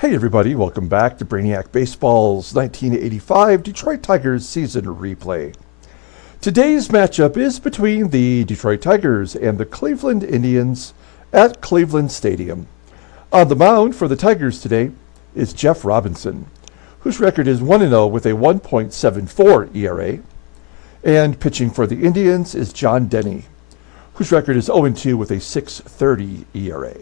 Hey everybody, welcome back to Brainiac Baseball's 1985 Detroit Tigers season replay. Today's matchup is between the Detroit Tigers and the Cleveland Indians at Cleveland Stadium. On the mound for the Tigers today is Jeff Robinson, whose record is 1-0 with a 1.74 ERA. And pitching for the Indians is John Denny, whose record is 0-2 with a 6.30 ERA.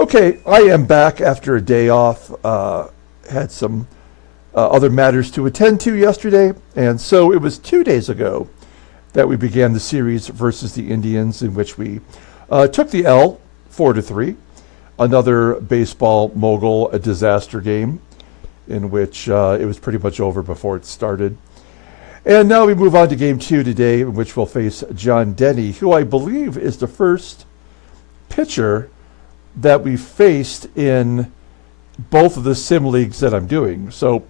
Okay, I am back after a day off. Had some other matters to attend to yesterday, and so it was 2 days ago that we began the series versus the Indians, in which we took the L 4-3. Another baseball mogul, a disaster game, in which it was pretty much over before it started. And now we move on to game 2 today, in which we'll face John Denny, who I believe is the first pitcher that we faced in both of the sim leagues that I'm doing. So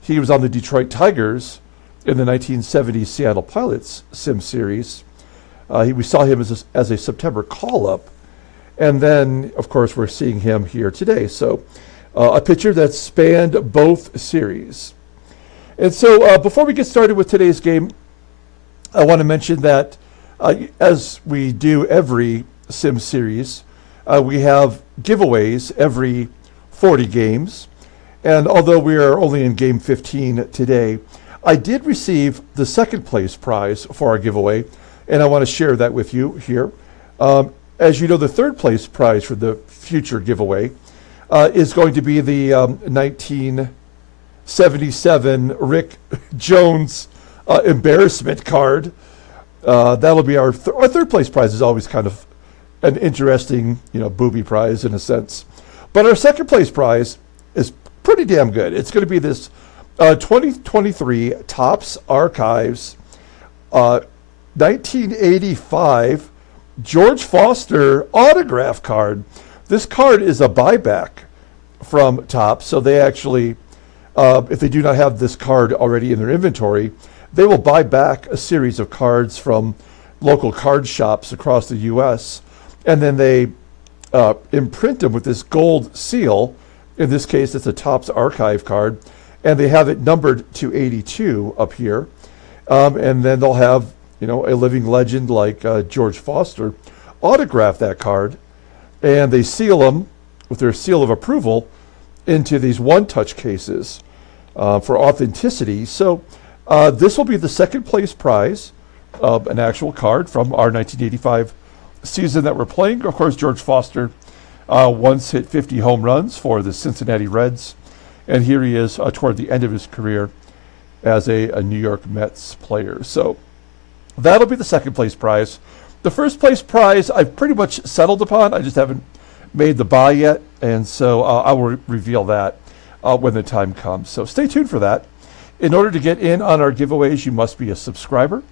he was on the Detroit Tigers in the 1970 Seattle Pilots sim series. We saw him as a September call-up. And then, of course, we're seeing him here today. So a pitcher that spanned both series. And so before we get started with today's game, I want to mention that as we do every sim series, we have giveaways every 40 games. And although we are only in game 15 today, I did receive the second place prize for our giveaway, and I want to share that with you here. As you know, the third place prize for the future giveaway is going to be the 1977 Rick Jones embarrassment card. That'll be our third place prize. Is always kind of an interesting, booby prize in a sense. But our second place prize is pretty damn good. It's going to be this 2023 Topps Archives 1985 George Foster autograph card. This card is a buyback from Topps, so they actually, if they do not have this card already in their inventory, they will buy back a series of cards from local card shops across the U.S., and then they imprint them with this gold seal. In this case, it's a Topps archive card, and they have it numbered to 82 up here. And then they'll have, a living legend like George Foster autograph that card, and they seal them with their seal of approval into these one-touch cases for authenticity. So this will be the second place prize of an actual card from our 1985 season that we're playing. Of course, George Foster once hit 50 home runs for the Cincinnati Reds, and here he is toward the end of his career as a New York Mets player. So that'll be the second place prize. The first place prize I've pretty much settled upon. I just haven't made the buy yet, and so I will reveal that when the time comes. So stay tuned for that. In order to get in on our giveaways, you must be a subscriber.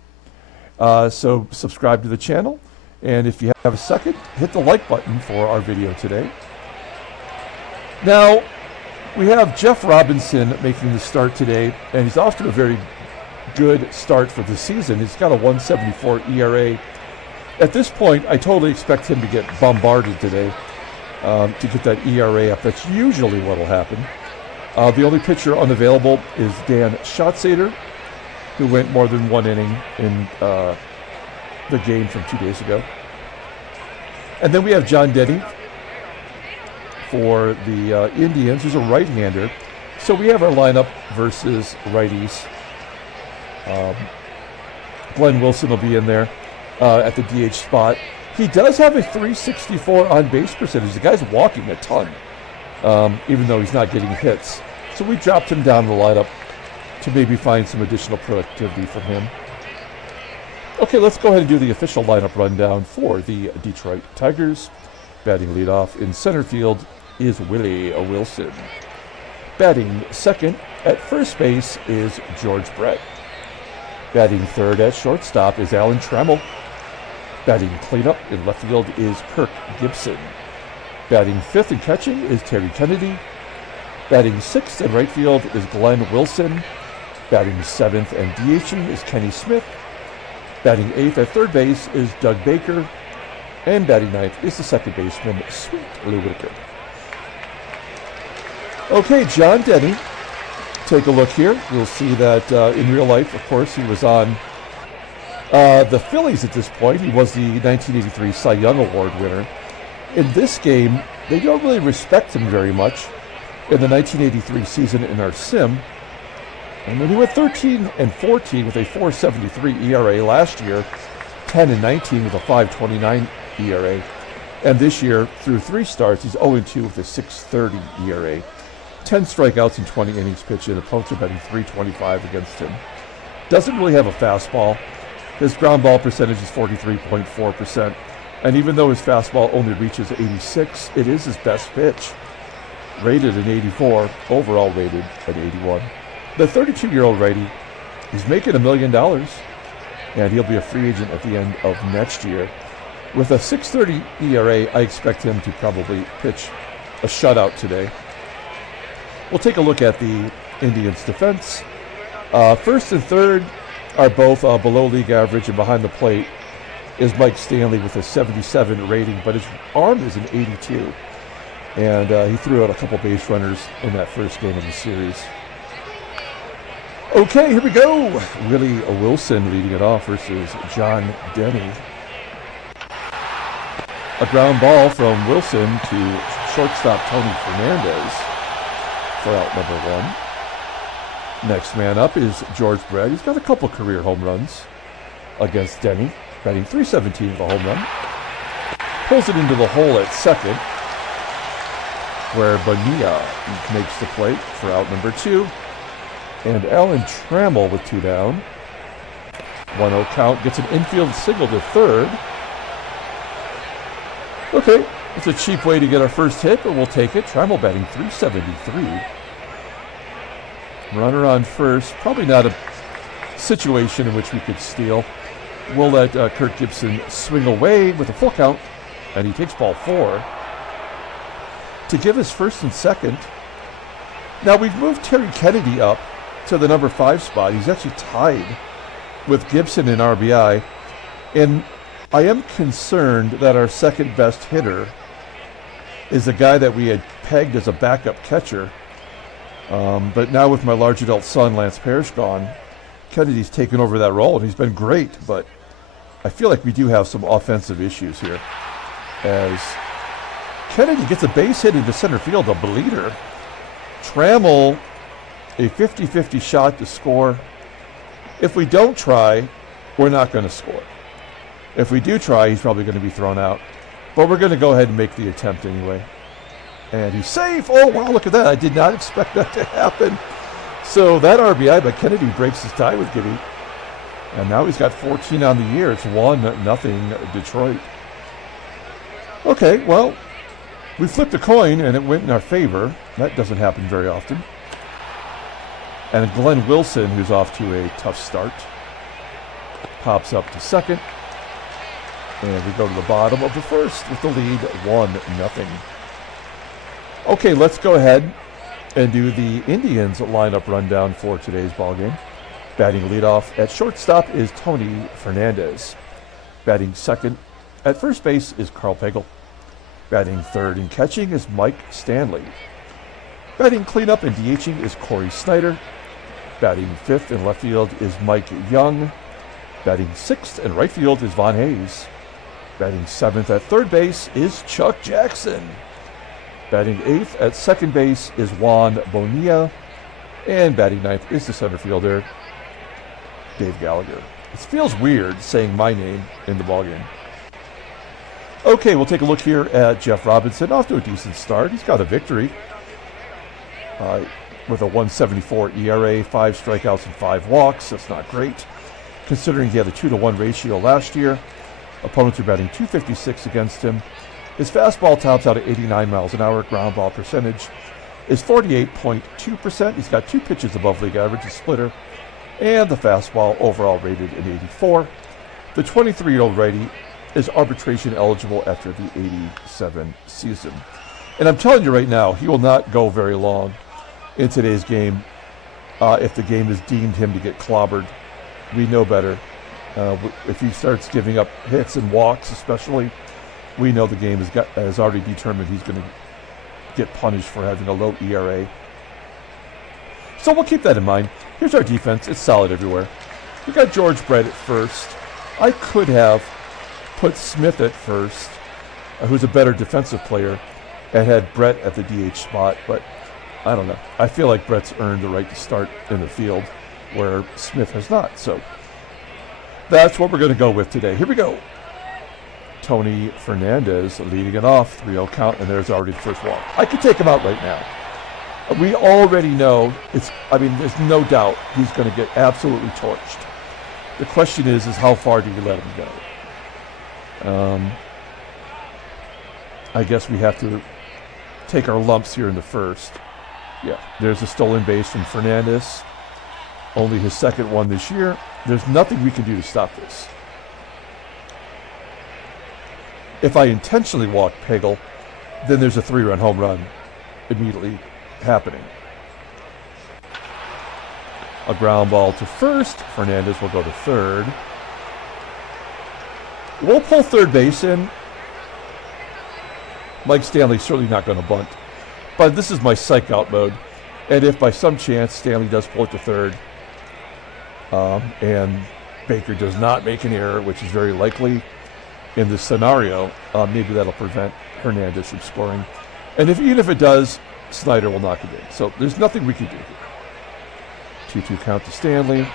So subscribe to the channel. And if you have a second, hit the like button for our video today. Now, we have Jeff Robinson making the start today, and he's off to a very good start for the season. He's got a 1.74 ERA. At this point, I totally expect him to get bombarded today to get that ERA up. That's usually what will happen. The only pitcher unavailable is Dan Schatzeder, who went more than one inning in the game from 2 days ago. And then we have John Denny for the Indians, who's a right-hander. So we have our lineup versus righties. Glenn Wilson will be in there at the DH spot. He does have a 364 on-base percentage. The guy's walking a ton, even though he's not getting hits. So we dropped him down the lineup to maybe find some additional productivity from him. Okay, let's go ahead and do the official lineup rundown for the Detroit Tigers. Batting leadoff in center field is Willie Wilson. Batting second at first base is George Brett. Batting third at shortstop is Alan Trammell. Batting cleanup in left field is Kirk GIBSON. Batting fifth and catching is Terry Kennedy. Batting sixth in right field is Glenn Wilson. Batting seventh and DHing is Kenny Smith. Batting eighth at third base is Doug Baker. And batting ninth is the second baseman, Sweet Lou Whitaker. Okay, John Denny. Take a look here. You'll see that in real life, of course, he was on the Phillies at this point. He was the 1983 Cy Young Award winner. In this game, they don't really respect him very much in the 1983 season in our sim. And then he went 13-14 with a 4.73 ERA last year, 10-19 with a 5.29 ERA. And this year, through 3 starts, he's 0-2 with a 6.30 ERA. 10 strikeouts in 20 innings pitched, and opponents are betting 3.25 against him. Doesn't really have a fastball. His ground ball percentage is 43.4%. And even though his fastball only reaches 86, it is his best pitch. Rated at 84, overall rated at 81. The 32-year-old righty is making $1 million, and he'll be a free agent at the end of next year. With a 6.30 ERA, I expect him to probably pitch a shutout today. We'll take a look at the Indians' defense. First and third are both below league average, and behind the plate is Mike Stanley with a 77 rating, but his arm is an 82. And he threw out a couple base runners in that first game of the series. Okay, here we go. Willie Wilson leading it off versus John Denny. A ground ball from Wilson to shortstop Tony Fernandez for out number 1. Next man up is George Brett. He's got a couple career home runs against Denny, batting .317 with a home run. Pulls it into the hole at second, where Bonillla makes the plate for out number 2. And Alan Trammell with 2 down. 1-0 count, gets an infield single to third. Okay, it's a cheap way to get our first hit, but we'll take it. Trammell batting .373. Runner on first, probably not a situation in which we could steal. We'll let Kirk GIBSON swing away with a full count, and he takes ball 4 to give us first and second. Now we've moved Terry Kennedy up to the number 5 spot. He's actually tied with GIBSON in RBI, and I am concerned that our second best hitter is the guy that we had pegged as a backup catcher. But now with my large adult son, Lance Parrish, gone, Kennedy's taken over that role, and he's been great, but I feel like we do have some offensive issues here. As Kennedy gets a base hit into center field, a bleeder. Trammell, a 50-50 shot to score. If we don't try, we're not going to score. If we do try, he's probably going to be thrown out. But we're going to go ahead and make the attempt anyway. And he's safe. Oh, wow, look at that. I did not expect that to happen. So that RBI by Kennedy breaks his tie with Gibby. And now he's got 14 on the year. It's 1-0 Detroit. Okay, well, we flipped a coin and it went in our favor. That doesn't happen very often. And Glenn Wilson, who's off to a tough start, pops up to second. And we go to the bottom of the first with the lead 1-0. Okay, let's go ahead and do the Indians lineup rundown for today's ballgame. Batting leadoff at shortstop is Tony Fernandez. Batting second at first base is Karl PAGEL. Batting third and catching is Mike Stanley. Batting cleanup and DHing is Cory SNYDER. Batting fifth in left field is Mike Young. Batting sixth in right field is Von Hayes. Batting seventh at third base is Chuck Jackson. Batting eighth at second base is Juan Bonilla. And batting ninth is the center fielder, Dave Gallagher. It feels weird saying my name in the ballgame. Okay, we'll take a look here at Jeff Robinson. Off to a decent start. He's got a victory with a 1.74 ERA, 5 strikeouts and 5 walks. That's not great, considering he had a 2-to-1 ratio last year. Opponents are batting .256 against him. His fastball tops out at 89 miles an hour. Ground ball percentage is 48.2%. He's got 2 pitches above league average, a splitter, and the fastball overall rated at 84. The 23-year-old righty is arbitration eligible after the 87 season. And I'm telling you right now, he will not go very long in today's game if the game has deemed him to get clobbered. We know better. If he starts giving up hits and walks especially, we know the game has already determined he's going to get punished for having a low ERA. So we'll keep that in mind. Here's our defense. It's solid everywhere. We got George Brett at first. I could have put Smith at first, who's a better defensive player, and had Brett at the DH spot, but I don't know. I feel like Brett's earned the right to start in the field, where Smith has not. So that's what we're going to go with today. Here we go. Tony Fernandez leading it off, 3-0 count, and there's already the first walk. I could take him out right now. We already know there's no doubt he's going to get absolutely torched. The question is how far do you let him go? I guess we have to take our lumps here in the first. Yeah, there's a stolen base from Fernandez. Only his second one this year. There's nothing we can do to stop this. If I intentionally walk PAGEL, then there's a 3-run home run immediately happening. A ground ball to first. Fernandez will go to third. We'll pull third base in. Mike Stanley's certainly not going to bunt. But this is my psych out mode. And if by some chance Stanley does pull it to third, and Baker does not make an error, which is very likely in this scenario, maybe that'll prevent Hernandez from scoring. And even if it does, SNYDER will knock it in. So there's nothing we can do here. 2-2 count to Stanley.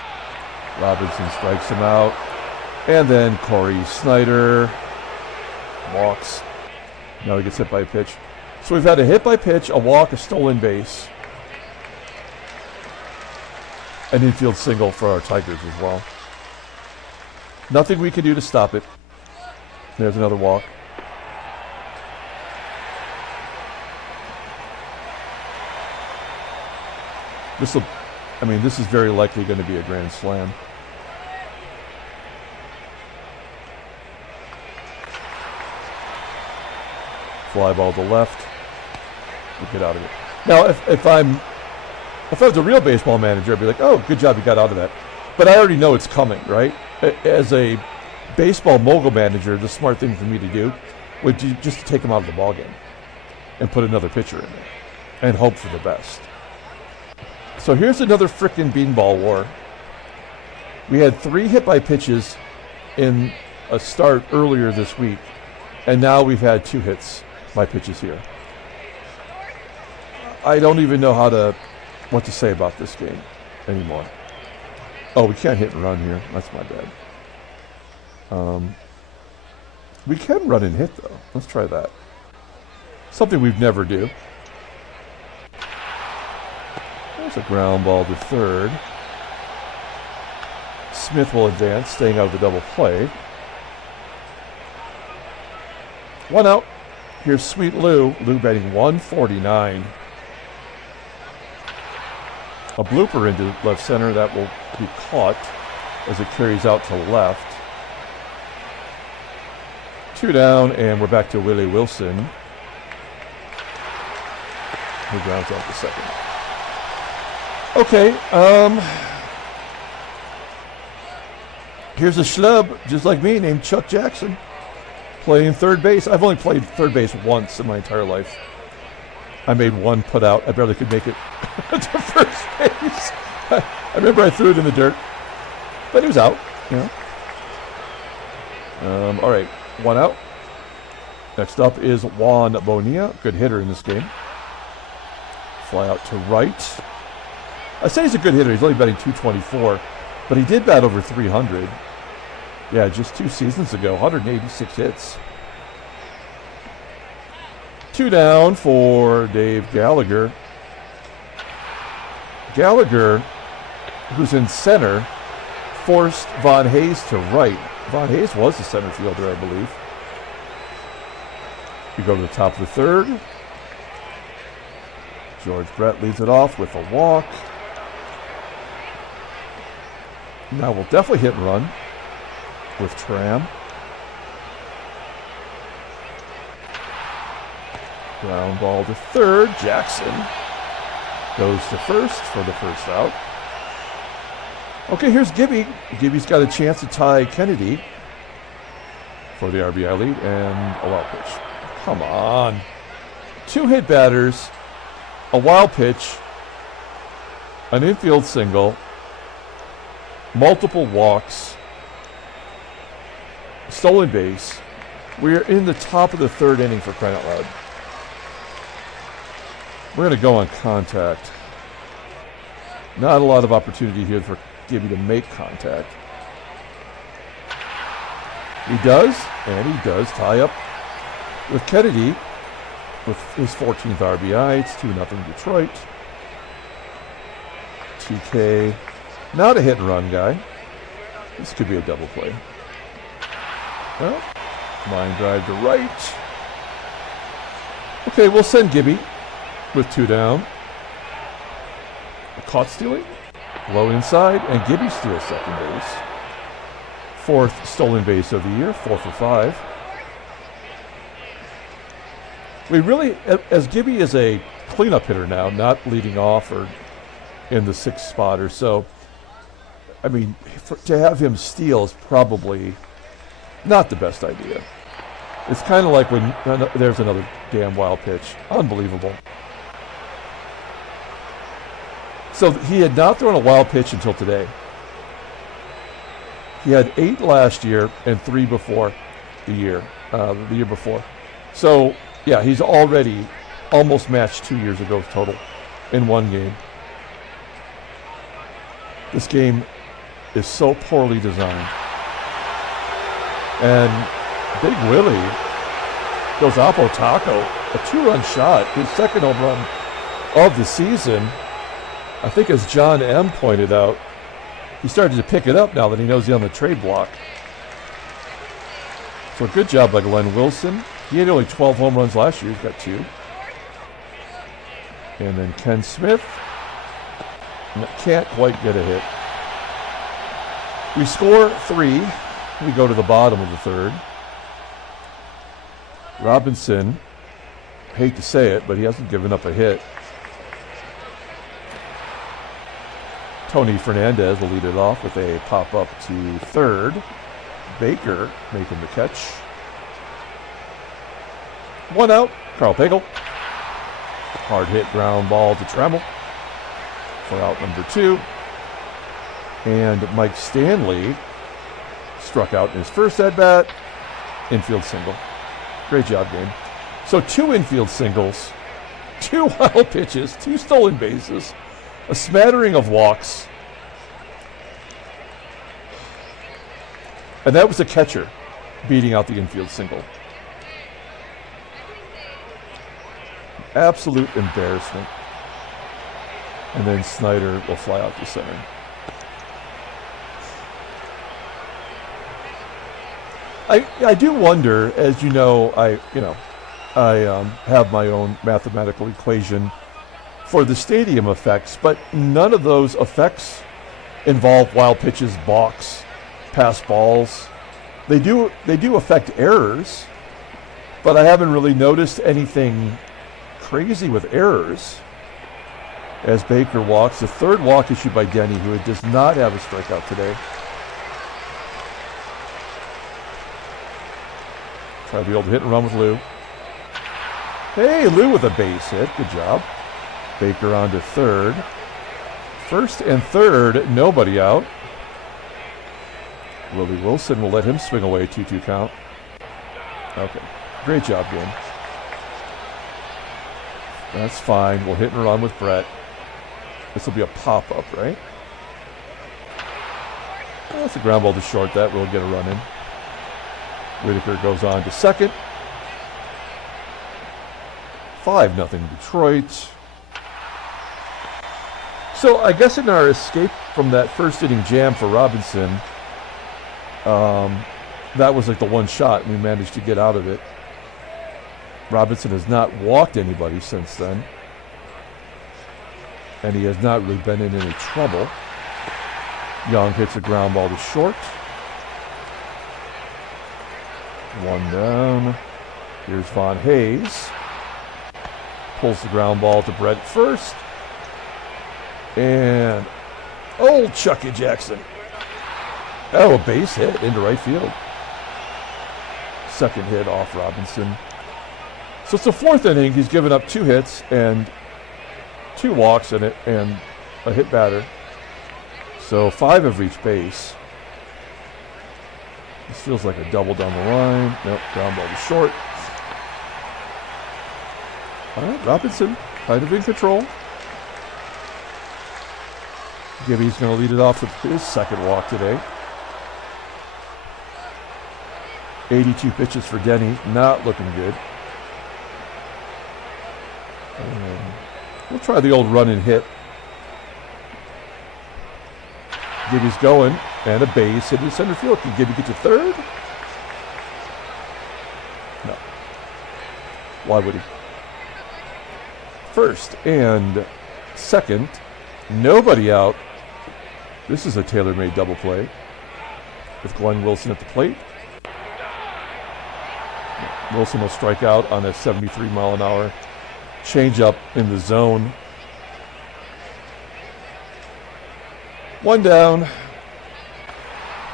Robinson strikes him out. And then Cory SNYDER walks. Now he gets hit by a pitch. So we've had a hit by pitch, a walk, a stolen base, an infield single for our Tigers as well. Nothing we can do to stop it. There's another walk. This is very likely going to be a grand slam. Fly ball to left. We'll get out of it. Now, if I was a real baseball manager, I'd be like, oh, good job, you got out of that. But I already know it's coming, right? As a baseball mogul manager, the smart thing for me to do would be just to take him out of the ballgame and put another pitcher in there and hope for the best. So here's another frickin' beanball war. We had 3 hit by pitches in a start earlier this week, and now we've had 2 hits by pitches here. I don't even know what to say about this game anymore. Oh, we can't hit and run here. That's my bad. We can run and hit, though. Let's try that. Something we've never do. There's a ground ball to third. Smith will advance, staying out of the double play. 1 out. Here's Sweet Lou. Lou batting 149. A blooper into left center that will be caught as it carries out to left. 2 down, and we're back to Willie Wilson, who grounds out the second. Okay, here's a schlub, just like me, named Chuck Jackson, playing third base. I've only played third base once in my entire life. I made 1 put out. I barely could make it to first base. I remember I threw it in the dirt, but it was out, you know. All right, 1 out. Next up is Juan Bonilla, good hitter in this game. Fly out to right. I say he's a good hitter. He's only batting 224, but he did bat over 300. Yeah, just 2 seasons ago, 186 hits. 2 down for Dave Gallagher. Gallagher, who's in center, forced Von Hayes to right. Von Hayes was the center fielder, I believe. We go to the top of the third. George Brett leads it off with a walk. Now we'll definitely hit and run with Tram. Ground ball to third. Jackson goes to first for the first out. Okay, here's Gibby. Gibby's got a chance to tie Kennedy for the RBI lead, and a wild pitch. Come on. 2 hit batters, a wild pitch, an infield single, multiple walks, stolen base. We're in the top of the 3rd inning for crying out loud. We're going to go on contact. Not a lot of opportunity here for Gibby to make contact. He does, and he does tie up with Kennedy with his 14th RBI. It's 2-0 Detroit. TK, not a hit and run guy. This could be a double play. Well, line drive to right. Okay, we'll send Gibby with 2 down. Caught stealing, low inside, and Gibby steals second base. 4th stolen base of the year, 4 for 5. We really, as Gibby is a cleanup hitter now, not leading off or in the 6th spot or so, I mean, to have him steal is probably not the best idea. It's kind of like when there's another damn wild pitch. Unbelievable. So he had not thrown a wild pitch until today. He had 8 last year and 3 before the year before. So, yeah, he's already almost matched 2 years ago total in one game. This game is so poorly designed. And Big Willie goes Oppo Taco, a 2-run shot, his 2nd home run of the season. I think as John M. pointed out, he started to pick it up now that he knows he's on the trade block. So good job by Glenn Wilson. He had only 12 home runs last year. He's got 2. And then Ken Smith can't quite get a hit. We score 3. We go to the bottom of the 3rd. Robinson, hate to say it, but he hasn't given up a hit. Tony Fernandez will lead it off with a pop-up to 3rd. Baker making the catch. 1 out, Karl Pagel. Hard hit ground ball to Trammell for out number 2. And Mike Stanley struck out in his first at-bat. Infield single. Great job, game. So 2 infield singles, 2 wild pitches, 2 stolen bases, a smattering of walks. And that was the catcher beating out the infield single. Absolute embarrassment. And then SNYDER will fly out to center. I do wonder, as you know, I have my own mathematical equation for the stadium effects, but none of those effects involve wild pitches, balks, pass balls. They do affect errors, but I haven't really noticed anything crazy with errors. As Baker walks, the 3rd walk issued by Denny, who does not have a strikeout today. Try to be able to hit and run with Lou. Hey, Lou with a base hit. Good job. Baker on to 3rd. 1st and 3rd, nobody out. Willie Wilson will let him swing away, 2-2 count. Okay, great job, game. That's fine. We'll hit and run with Brett. This will be a pop-up, right? Well, that's a ground ball to short. That will get a run in. Whitaker goes on to 2nd. 5-0 Detroit. So I guess in our escape from that 1st inning jam for Robinson, that was like the one shot, and we managed to get out of it. Robinson has not walked anybody since then, and he has not really been in any trouble. Young hits a ground ball to short. 1 down. Here's Von Hayes. Pulls the ground ball to Brett first. And old Chucky Jackson. Oh, a base hit into right field. 2nd hit off Robinson. So it's the fourth inning. He's given up 2 hits and 2 walks in it and a hit batter. So 5 have reached base. This feels like a double down the line. Nope, ground ball to short. All right, Robinson kind of in control. Gibby's going to lead it off with his second walk today. 82 pitches for Denny, not looking good. We'll try the old run and hit. Gibby's going, and a base hit in center field. Can Gibby get to third? No. Why would he? First and second, nobody out. This is a tailor-made double play with Glenn Wilson at the plate. Wilson will strike out on a 73-mile-an-hour changeup in the zone. 1 down.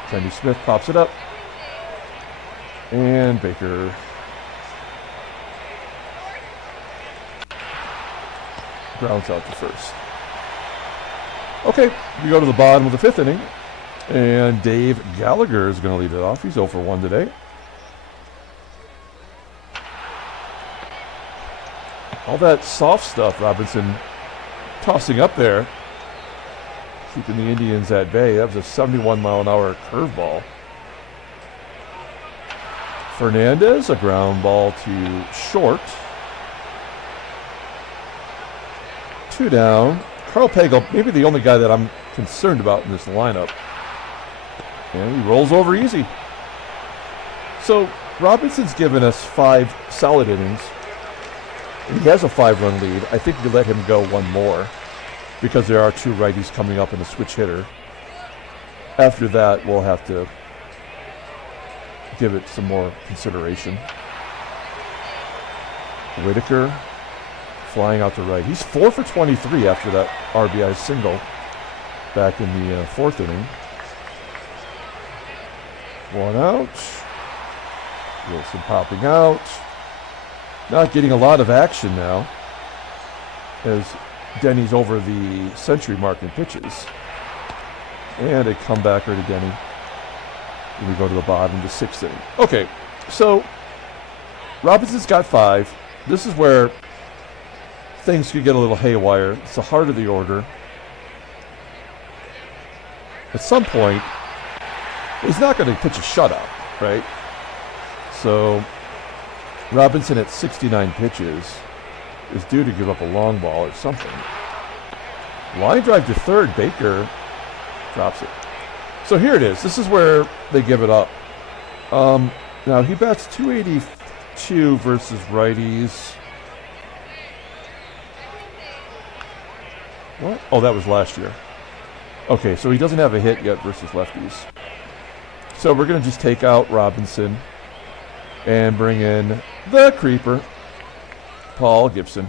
Denny Smith pops it up. And Baker grounds out to first. Okay, we go to the bottom of the 5th inning. And Dave Gallagher is going to lead it off. He's 0 for 1 today. All that soft stuff Robinson tossing up there, keeping the Indians at bay. That was a 71-mile-an-hour curveball. Fernandez, a ground ball to short. 2 down. Karl Pagel, maybe the only guy that I'm concerned about in this lineup. And he rolls over easy. So Robinson's given us 5 solid innings. He has a 5-run lead. I think we let him go 1 more because there are 2 righties coming up and a switch hitter. After that, we'll have to give it some more consideration. Whitaker flying out to right. He's 4 for 23 after that RBI single back in the 4th inning. 1 out. Wilson popping out. Not getting a lot of action now as Denny's over the century mark in pitches. And a comebacker to Denny. And we go to the bottom, the 6th inning. Okay, so Robinson's got 5. This is where things could get a little haywire. It's the heart of the order. At some point, he's not going to pitch a shutout, right? So Robinson at 69 pitches is due to give up a long ball or something. Line drive to third, Baker drops it. So here it is. This is where they give it up. Now he bats 282 versus righties. What? Oh, that was last year. Okay, so he doesn't have a hit yet versus lefties. So we're going to just take out Robinson and bring in the creeper, Paul Gibson,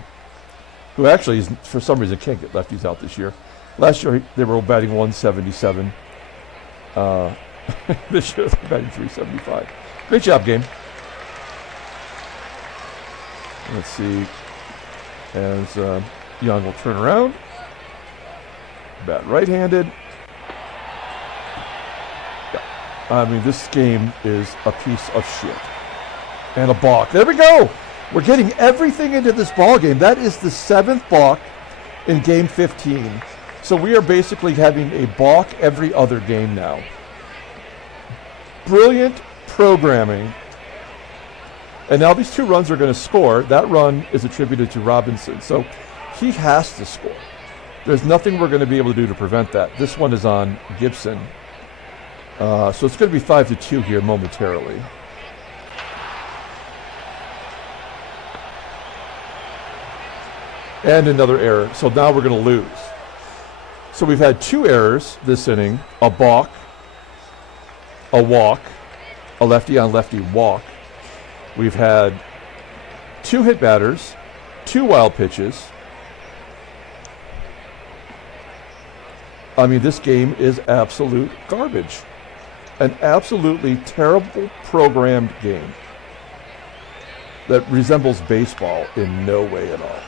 who actually, is, for some reason, can't get lefties out this year. Last year, they were batting 177. This year, they're batting 375. Great job, game. Let's see. As Young will turn around. Bat right-handed. Yeah. I mean, this game is a piece of shit. And a balk. There we go. We're getting everything into this ball game. That is the 7th balk in game 15. So we are basically having a balk every other game now. Brilliant programming. And now these 2 runs are going to score. That run is attributed to Robinson. So he has to score. There's nothing we're going to be able to do to prevent that. This one is on Gibson. So it's going to be 5-2 here momentarily. And another error. So now we're going to lose. So we've had 2 errors this inning. A balk, a walk, a lefty-on-lefty walk. We've had 2 hit batters, 2 wild pitches. I mean, this game is absolute garbage. An absolutely terrible programmed game. that resembles baseball in no way at all.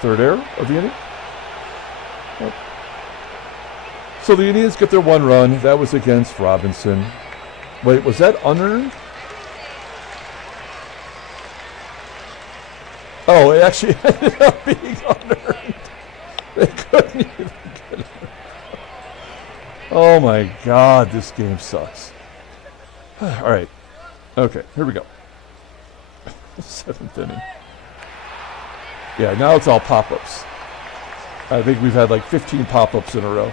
Third error of the inning. Oh. So the Indians get their one run. That was against Robinson. Wait, was that unearned? Oh, it actually ended up being unearned. They couldn't even get it. Oh my God, this game sucks. All right. Okay, here we go. Seventh inning. Yeah, now it's all pop-ups. I think we've had like 15 pop-ups in a row.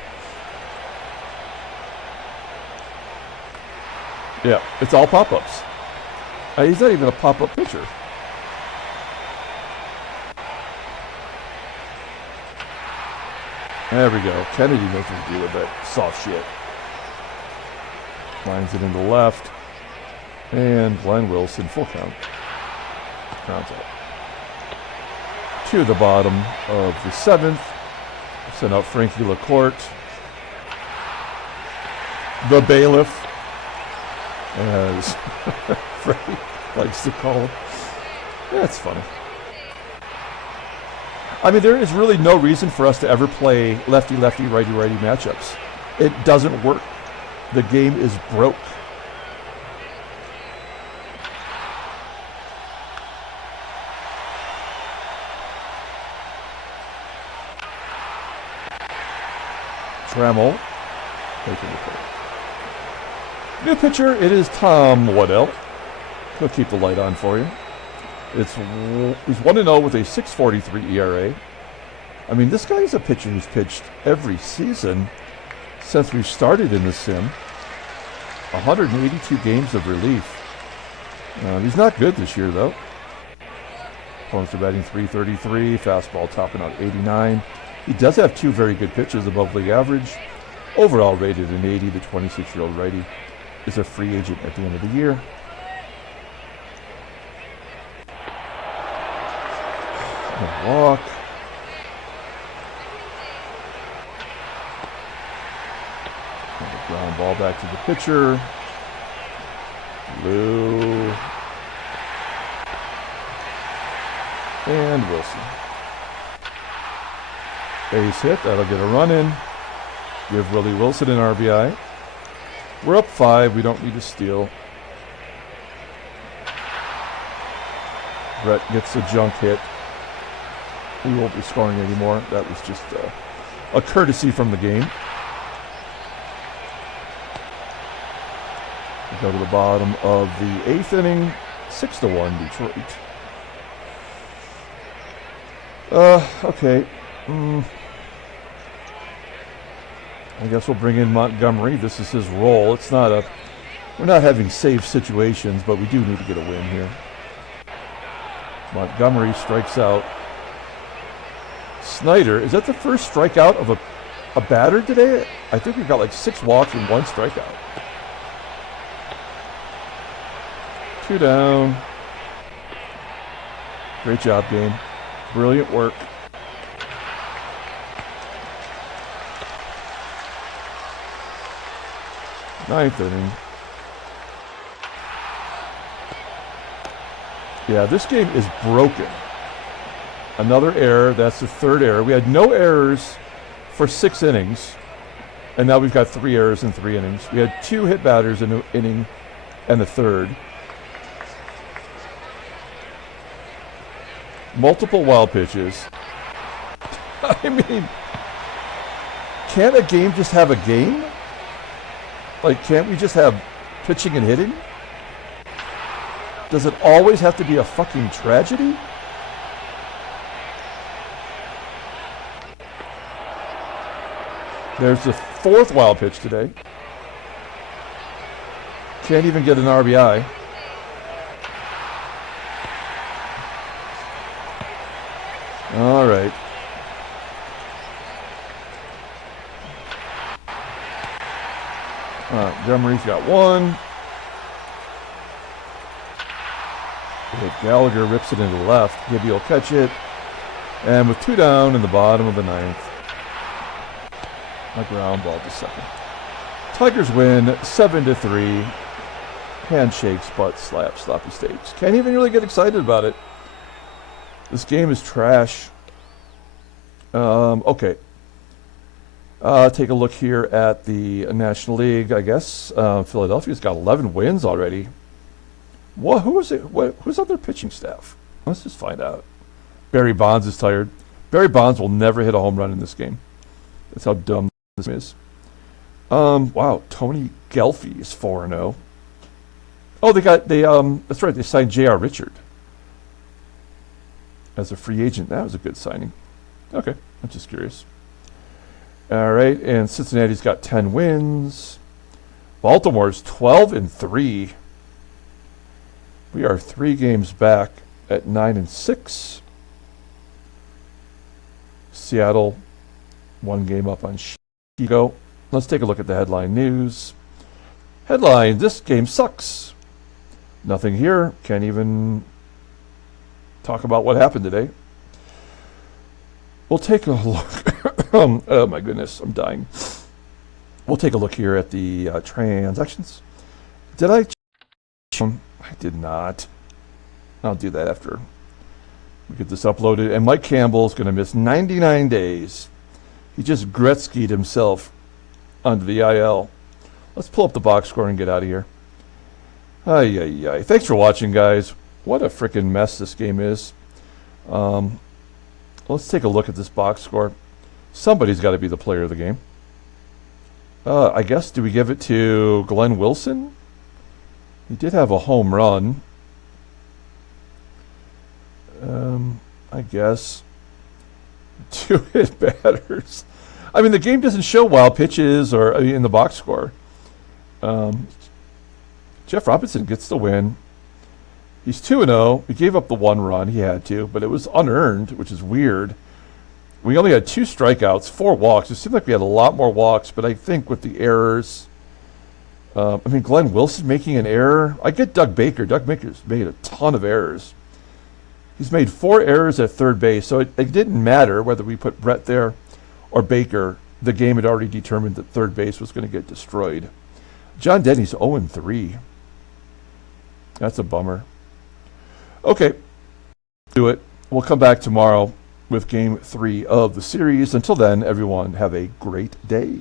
Yeah, it's all pop-ups. He's not even a pop-up pitcher. There we go. Kennedy knows what to do with that soft shit. Lines it into left. And Glenn Wilson, full count. Grounds out. To the bottom of the seventh. Send out Frankie LaCourte. The bailiff, as Freddie likes to call him. That's funny. I mean, there is really no reason for us to ever play lefty-lefty, righty-righty matchups. It doesn't work. The game is broke. Trammell. New pitcher, it is Tom Waddell. He'll keep the light on for you. He's 1-0 with a 6.43 ERA. I mean, this guy is a pitcher who's pitched every season since we started in the sim. 182 games of relief. He's not good this year, though. Opponents are batting .333, fastball topping out 89. He does have two very good pitches above league average. Overall rated an 80, the 26-year-old righty is a free agent at the end of the year. No walk. And a ground ball back to the pitcher. Lou. And Wilson. Base hit, that'll get a run in. Give Willie Wilson an RBI. We're up 5, we don't need to steal. Brett gets a junk hit. We won't be scoring anymore. That was just a courtesy from the game. We go to the bottom of the 8th inning. 6-1 Detroit. Okay. I guess we'll bring in Montgomery. This is his role. It's not a... We're not having save situations, but we do need to get a win here. Montgomery strikes out. SNYDER, is that the first strikeout of a batter today? I think we've got like 6 walks and 1 strikeout. 2 down. Great job, game. Brilliant work. Ninth inning. Yeah, this game is broken. Another error. That's the 3rd error. We had no errors for 6 innings, and now we've got 3 errors in 3 innings. We had 2 hit batters in an inning and the 3rd. Multiple wild pitches. I mean, can't a game just have a game? Like, can't we just have pitching and hitting? Does it always have to be a fucking tragedy? There's the 4th wild pitch today. Can't even get an RBI. All right. Montgomery's got 1. Gallagher rips it into the left. Gibby will catch it. And with 2 down in the bottom of the 9th, a ground ball to second. Tigers win 7-3. Handshakes, butt slaps, sloppy steaks. Can't even really get excited about it. This game is trash. Okay. Take a look here at the National League, I guess. Philadelphia's got 11 wins already. What? Who is it? Who's on their pitching staff? Let's just find out. Barry Bonds is tired. Barry Bonds will never hit a home run in this game. That's how dumb this is. Wow, Tony Gelfi is 4-0. Oh, that's right, they signed J.R. Richard as a free agent. That was a good signing. Okay, I'm just curious. All right, and Cincinnati's got 10 wins. Baltimore's 12-3. We are 3 games back at 9-6. Seattle, 1 game up on Chicago. Let's take a look at the headline news. Headline, this game sucks. Nothing here. Can't even talk about what happened today.'ll take a look. Oh my goodness, I'm dying. We'll take a look here at the transactions. Did I? I did not. I'll do that after we get this uploaded. And Mike Campbell's going to miss 99 days. He just Gretzky'd himself onto the IL. Let's pull up the box score and get out of here. Ay, ay, ay. Thanks for watching, guys. What a freaking mess this game is. Let's take a look at this box score. Somebody's got to be the player of the game. I guess, do we give it to Glenn Wilson? He did have a home run. I guess. 2 hit batters. I mean, the game doesn't show wild pitches or in the box score. Jeff Robinson gets the win. He's 2-0. He gave up the 1 run. He had to, but it was unearned, which is weird. We only had 2 strikeouts, 4 walks. It seemed like we had a lot more walks, but I think with the errors, I mean, Glenn Wilson making an error. I get Doug Baker. Doug Baker's made a ton of errors. He's made 4 errors at third base, so it didn't matter whether we put Brett there or Baker. The game had already determined that third base was going to get destroyed. John Denny's 0-3. That's a bummer. Okay, do it. We'll come back tomorrow with Game 3 of the series. Until then, everyone, have a great day.